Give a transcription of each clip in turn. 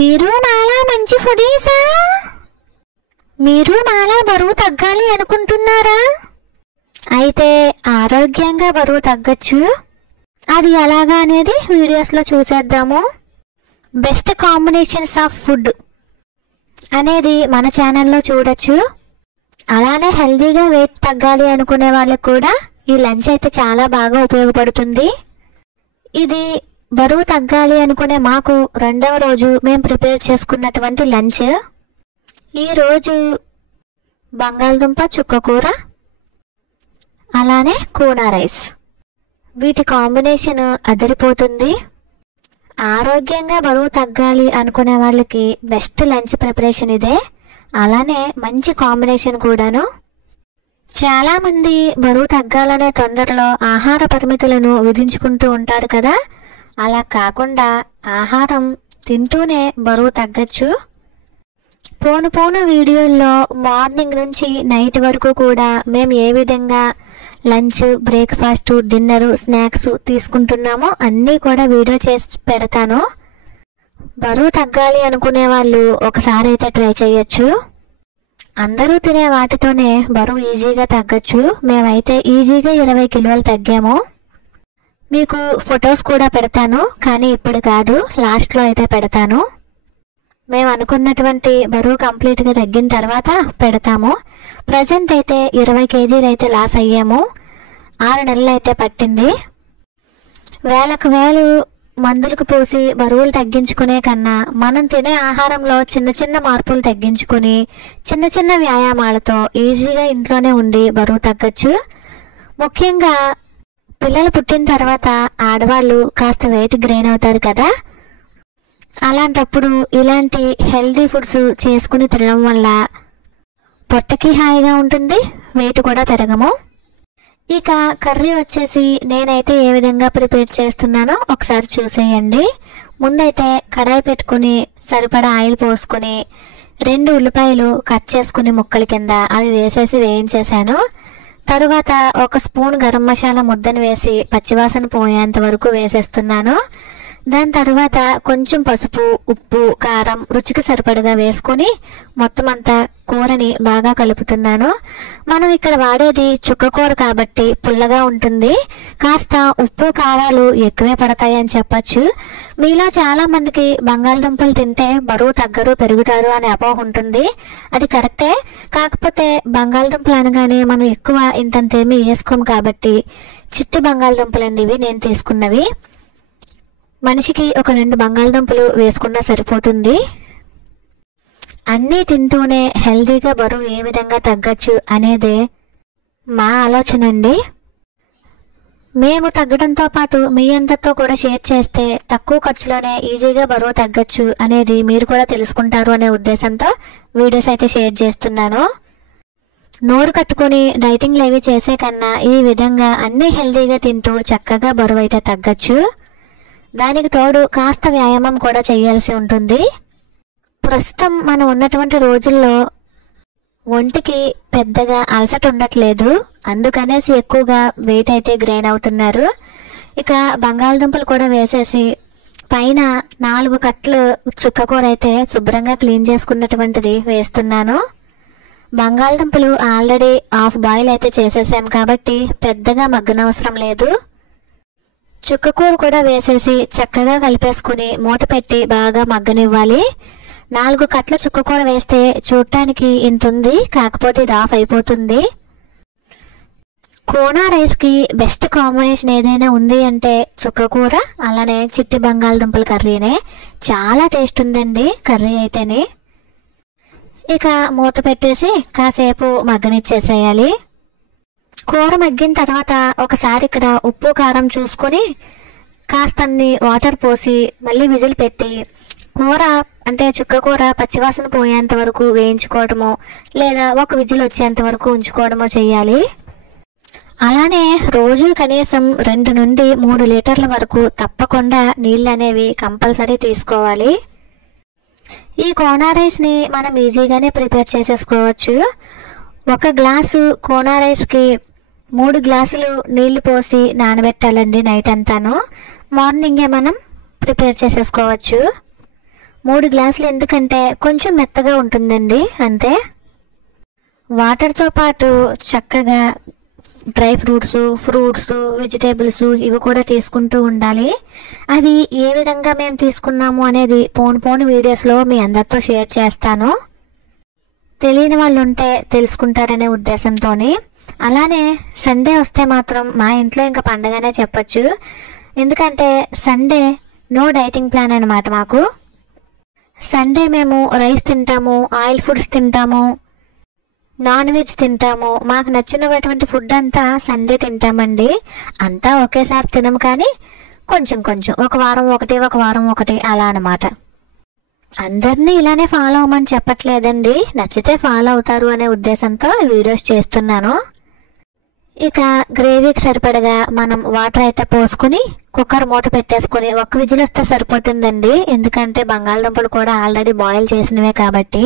మీరు నాలా మంచి ఫుడీసా? మీరు నాలా బరువు తగ్గాలి అనుకుంటున్నారా? అయితే ఆరోగ్యంగా బరువు తగ్గచ్చు. అది ఎలాగా అనేది వీడియోస్లో చూసేద్దాము. బెస్ట్ కాంబినేషన్స్ ఆఫ్ ఫుడ్ అనేది మన ఛానల్లో చూడొచ్చు. అలానే హెల్తీగా వెయిట్ తగ్గాలి అనుకునే వాళ్ళకి కూడా ఈ లంచ్ అయితే చాలా బాగా ఉపయోగపడుతుంది. ఇది బరువు తగ్గాలి అనుకునే మాకు రెండవ రోజు మేము ప్రిపేర్ చేసుకున్నటువంటి లంచ్. ఈరోజు బంగాళదుంప చుక్కకూర అలానే కూనా రైస్. వీటి కాంబినేషన్ అదిరిపోతుంది. ఆరోగ్యంగా బరువు తగ్గాలి అనుకునే వాళ్ళకి బెస్ట్ లంచ్ ప్రిపరేషన్ ఇదే. అలానే మంచి కాంబినేషన్ కూడాను. చాలామంది బరువు తగ్గాలనే తొందరలో ఆహార పరిమితులను విధించుకుంటూ ఉంటారు కదా. అలా కాకుండా ఆహారం తింటూనే బరువు తగ్గచ్చు. పోను వీడియోల్లో మార్నింగ్ నుంచి నైట్ వరకు కూడా మేము ఏ విధంగా లంచ్, బ్రేక్ఫాస్ట్, డిన్నర్, స్నాక్స్ తీసుకుంటున్నామో అన్నీ కూడా వీడియో చేసి పెడతాను. బరువు తగ్గాలి అనుకునే వాళ్ళు ఒకసారి అయితే ట్రై చేయొచ్చు. అందరూ తినే వాటితోనే బరువు ఈజీగా తగ్గచ్చు. మేమైతే ఈజీగా 20 కిలోలు తగ్గాము. మీకు ఫొటోస్ కూడా పెడతాను, కానీ ఇప్పుడు కాదు, లాస్ట్లో అయితే పెడతాను. మేము అనుకున్నటువంటి బరువు కంప్లీట్గా తగ్గిన తర్వాత పెడతాము. ప్రజెంట్ అయితే 20 కేజీలు అయితే లాస్ అయ్యాము. 6 నెలలు అయితే పట్టింది. వేలకు వేలు మందులకు పోసి బరువులు తగ్గించుకునే కన్నా మనం తినే ఆహారంలో చిన్న మార్పులు తగ్గించుకొని చిన్న వ్యాయామాలతో ఈజీగా ఇంట్లోనే ఉండి బరువు తగ్గచ్చు. ముఖ్యంగా పిల్లలు పుట్టిన తర్వాత ఆడవాళ్ళు కాస్త వెయిట్ గెయిన్ అవుతారు కదా. అలాంటప్పుడు ఇలాంటి హెల్తీ ఫుడ్స్ చేసుకుని తినడం వల్ల పొట్టకి హాయిగా ఉంటుంది, వెయిట్ కూడా పెరగము. ఇక కర్రీ వచ్చేసి నేనైతే ఏ విధంగా ప్రిపేర్ చేస్తున్నానో ఒకసారి చూసేయండి. ముందైతే కడాయి పెట్టుకుని సరిపడా ఆయిల్ పోసుకుని 2 ఉల్లిపాయలు కట్ చేసుకుని ముక్కల కింద అవి వేసేసి వేయించేశాను. తరువాత 1 స్పూన్ గరం మసాలా ముద్దను వేసి పచ్చివాసన పోయేంత వరకు వేసేస్తున్నాను. దాని తర్వాత కొంచెం పసుపు, ఉప్పు, కారం రుచికి సరిపడగా వేసుకొని మొత్తం అంతా కూరని బాగా కలుపుతున్నాను. మనం ఇక్కడ వాడేది చుక్కకూర కాబట్టి పుల్లగా ఉంటుంది. కాస్త ఉప్పు కారాలు ఎక్కువే పడతాయి అని చెప్పచ్చు. మీలో చాలా మందికి బంగాళదుంపలు తింటే బరువు తగ్గరు, పెరుగుతారు అనే అపోహ ఉంటుంది. అది కరెక్టే. కాకపోతే బంగాళదుంపలు అనగానే మనం ఎక్కువ ఇంతంతేమీ వేసుకోము కాబట్టి చిట్టి బంగాళదుంపలండి ఇవి నేను తీసుకున్నవి. మనిషికి ఒక 2 బంగాళదుంపలు వేసుకున్నా సరిపోతుంది. అన్నీ తింటూనే హెల్తీగా బరువు ఏ విధంగా తగ్గచ్చు అనేదే మా ఆలోచన అండి. మేము తగ్గడంతో పాటు మీ అందరితో కూడా షేర్ చేస్తే తక్కువ ఖర్చులోనే ఈజీగా బరువు తగ్గచ్చు అనేది మీరు కూడా తెలుసుకుంటారు అనే ఉద్దేశంతో వీడియోస్ అయితే షేర్ చేస్తున్నాను. నోరు కట్టుకొని డైటింగ్లు అవి చేసే కన్నా ఈ విధంగా అన్నీ హెల్తీగా తింటూ చక్కగా బరువు అయితే తగ్గచ్చు. దానికి తోడు కాస్త వ్యాయామం కూడా చేయాల్సి ఉంటుంది. ప్రస్తుతం మనం ఉన్నటువంటి రోజుల్లో ఒంటికి పెద్దగా అలసట ఉండట్లేదు, అందుకనేసి ఎక్కువగా వెయిట్ అయితే గెయిన్ అవుతున్నారు. ఇక బంగాళదుంపలు కూడా వేసేసి పైన 4 కట్లు చుక్కకూర అయితే శుభ్రంగా క్లీన్ చేసుకున్నటువంటిది వేస్తున్నాను. బంగాళదుంపలు ఆల్రెడీ హాఫ్ బాయిల్ అయితే చేసేసాం కాబట్టి పెద్దగా మగ్గనవసరం లేదు. చుక్కకూర కూడా వేసేసి చక్కగా కలిపేసుకుని మూత పెట్టి బాగా మగ్గనివ్వాలి. 4 కట్ల చుక్కకూర వేస్తే చూడటానికి ఇంత ఉంది, కాకపోతే ఇది ఆఫ్ అయిపోతుంది. కూనా రైస్కి బెస్ట్ కాంబినేషన్ ఏదైనా ఉంది అంటే చుక్కకూర అలానే చిట్టి బంగాళదుంపల కర్రీనే. చాలా టేస్ట్ ఉందండి కర్రీ అయితేనే. ఇక మూత పెట్టేసి కాసేపు మగ్గనిచ్చేసేయాలి. కూర మగ్గిన తర్వాత ఒకసారి ఇక్కడ ఉప్పు కారం చూసుకొని కాస్తన్ని వాటర్ పోసి మళ్ళీ విజిల్ పెట్టి కూర అంటే చుక్కకూర పచ్చివాసన పోయేంత వరకు వేయించుకోవడమో లేదా ఒక విజిల్ వచ్చేంత వరకు ఉంచుకోవడమో చేయాలి. అలానే రోజు కనీసం 2 నుండి 3 లీటర్ల వరకు తప్పకుండా నీళ్ళు అనేవి కంపల్సరీ తీసుకోవాలి. ఈ కోనా రైస్ని మనం ఈజీగానే ప్రిపేర్ చేసేసుకోవచ్చు. 1 గ్లాసు కోనా రైస్కి 3 గ్లాసులు నీళ్లు పోసి నానబెట్టాలండి నైట్ అంతాను. మార్నింగే మనం ప్రిపేర్ చేసేసుకోవచ్చు. 3 గ్లాసులు ఎందుకంటే కొంచెం మెత్తగా ఉంటుందండి, అంతే. వాటర్తో పాటు చక్కగా డ్రై ఫ్రూట్స్, వెజిటేబుల్స్ ఇవి కూడా తీసుకుంటూ ఉండాలి. అవి ఏ విధంగా మేము తీసుకున్నాము అనేది పోను వీడియోస్లో మీ అందరితో షేర్ చేస్తాను. తెలియని వాళ్ళు ఉంటే తెలుసుకుంటారనే ఉద్దేశంతో. అలానే సండే వస్తే మాత్రం మా ఇంట్లో ఇంకా పండగనే చెప్పచ్చు. ఎందుకంటే సండే నో డైటింగ్ ప్లాన్ అన్నమాట మాకు. సండే మేము రైస్ తింటాము, ఆయిల్ ఫుడ్స్ తింటాము, నాన్ వెజ్ తింటాము. మాకు నచ్చినటువంటి ఫుడ్ అంతా సండే తింటామండి. అంతా ఒకేసారి తినము, కానీ కొంచెం ఒక వారం ఒకటి అలా అన్నమాట. అందరినీ ఇలానే ఫాలో అవ్వమని చెప్పట్లేదండి, నచ్చితే ఫాలో అవుతారు అనే ఉద్దేశంతో వీడియోస్ చేస్తున్నాను. ఇక గ్రేవీకి సరిపడగా మనం వాటర్ అయితే పోసుకుని కుక్కర్ మూత పెట్టేసుకుని 1 విజిల్ వస్తే సరిపోతుందండి. ఎందుకంటే బంగాళదుంపలు కూడా ఆల్రెడీ బాయిల్ చేసినవే కాబట్టి.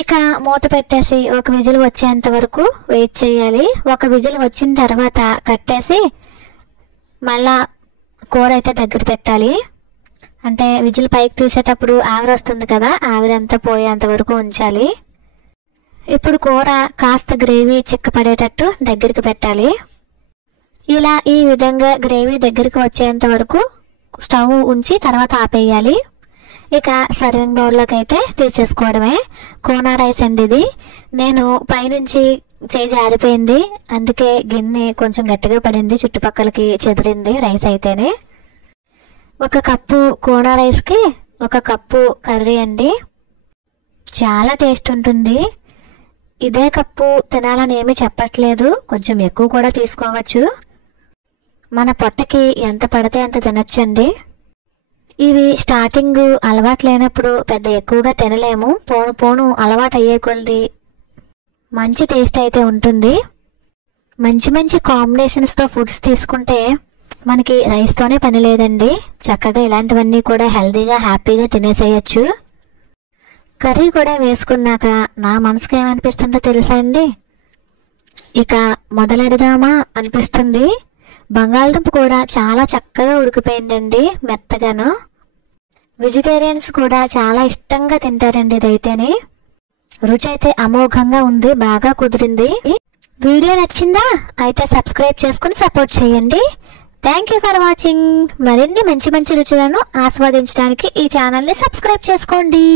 ఇక మూత పెట్టేసి 1 విజిల్ వచ్చేంత వరకు వెయిట్ చేయాలి. 1 విజిల్ వచ్చిన తర్వాత కట్టేసి మళ్ళా కూర అయితే దగ్గర పెట్టాలి. అంటే విజిల్ పైకి తీసేటప్పుడు ఆవిరి వస్తుంది కదా, ఆవిరంతా పోయేంత వరకు ఉంచాలి. ఇప్పుడు కూర కాస్త గ్రేవీ చిక్కపడేటట్టు దగ్గరికి పెట్టాలి. ఇలా ఈ విధంగా గ్రేవీ దగ్గరికి వచ్చేంత వరకు స్టవ్ ఉంచి తర్వాత ఆపేయాలి. ఇక సర్వింగ్ బౌల్లోకి అయితే తీసేసుకోవడమే. కోనా రైస్ అండి ఇది. నేను పైనుంచి చేయి జారిపోయింది, అందుకే గిన్నె కొంచెం గట్టిగా పడింది, చుట్టుపక్కలకి చెదిరింది రైస్ అయితేనే. 1 కప్పు కోనా రైస్కి 1 కప్పు కర్రీ అండి. చాలా టేస్ట్ ఉంటుంది. ఇదే కప్పు తినాలని ఏమీ చెప్పట్లేదు, కొంచెం ఎక్కువ కూడా తీసుకోవచ్చు. మన పొట్టకి ఎంత పడితే అంత తినచ్చండి. ఇవి స్టార్టింగ్ అలవాటు లేనప్పుడు పెద్ద ఎక్కువగా తినలేము. పోను అలవాటు అయ్యే కొలది మంచి టేస్ట్ అయితే ఉంటుంది. మంచి కాంబినేషన్స్తో ఫుడ్స్ తీసుకుంటే మనకి రైస్తోనే పని లేదండి. చక్కగా ఇలాంటివన్నీ కూడా హెల్తీగా హ్యాపీగా తినేసేయచ్చు. కర్రీ కూడా వేసుకున్నాక నా మనసుకి ఏమనిపిస్తుందో తెలుసా అండి, ఇక మొదలెడదామా అనిపిస్తుంది. బంగాళదుంప కూడా చాలా చక్కగా ఉడికిపోయిందండి, మెత్తగాను. వెజిటేరియన్స్ కూడా చాలా ఇష్టంగా తింటారండి ఇదైతేనే. రుచి అయితే అమోఘంగా ఉంది, బాగా కుదిరింది. వీడియో నచ్చిందా? అయితే సబ్స్క్రైబ్ చేసుకుని సపోర్ట్ చేయండి. Thank you for watching. మరిన్ని మంచి రుచులను ఆస్వాదించడానికి ఈ ఛానల్ని సబ్స్క్రైబ్ చేసుకోండి.